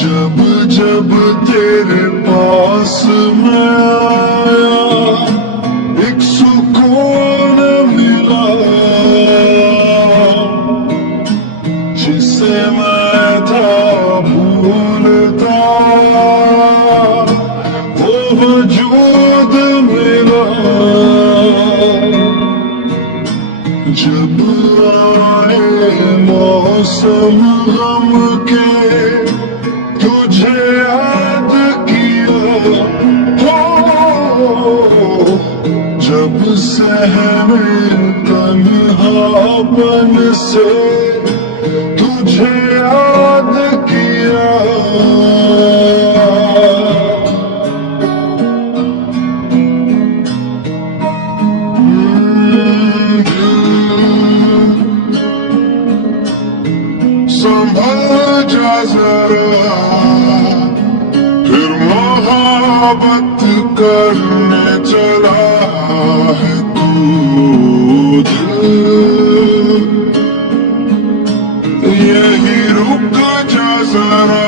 जब जब तेरे पास मैं आया एक सुकून मिला, जिसे मैं था भूलता वो वजूद मिला। जब आए मौसम गम के तुझे याद किया, हो जब सहमे तन्हापन से तुझे याद किया। संभल जा जरा, फिर मोहब्बत करने चला है तू दिल। यही रुक जा जरा,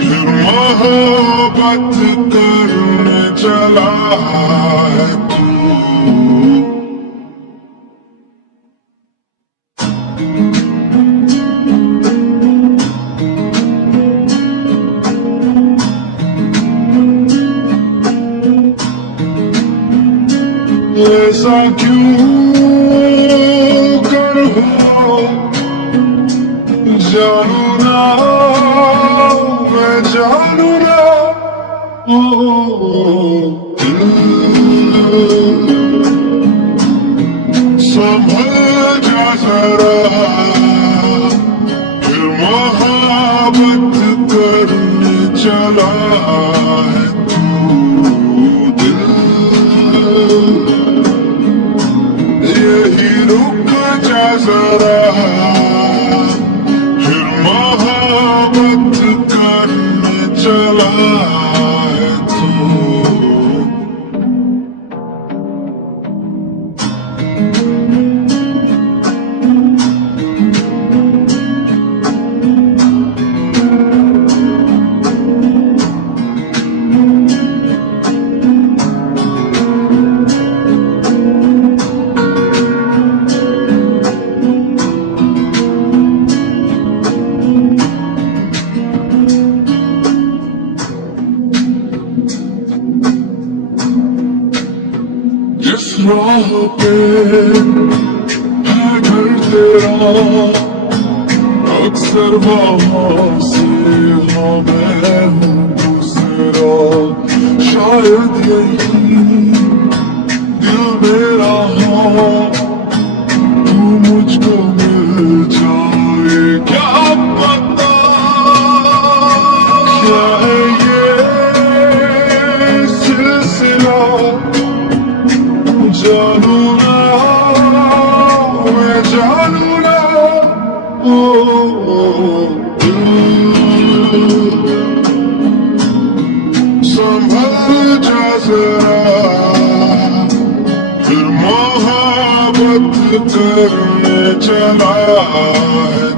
फिर मोहब्बत करने चला है तू। ऐसा क्यों कर हो, जानू ना मैं जानू ना। ओ संभल जा जरा, फिर मोहब्बत करने चला है तू दिल। यही रुक जा जरा, फिर मोहब्बत करने चला है तू। जिस राह पे है घर तेरा, अक्सर वहाँ से हाँ मैं हूँ दूसरा। शायद यही दिल मेरा हाँ, तू मुझको मिल जाए। क्या पता क्या है ये सिलसिला, जानू ना मैं जानू ना। संभल जा जरा, फिर मोहब्बत करने चला है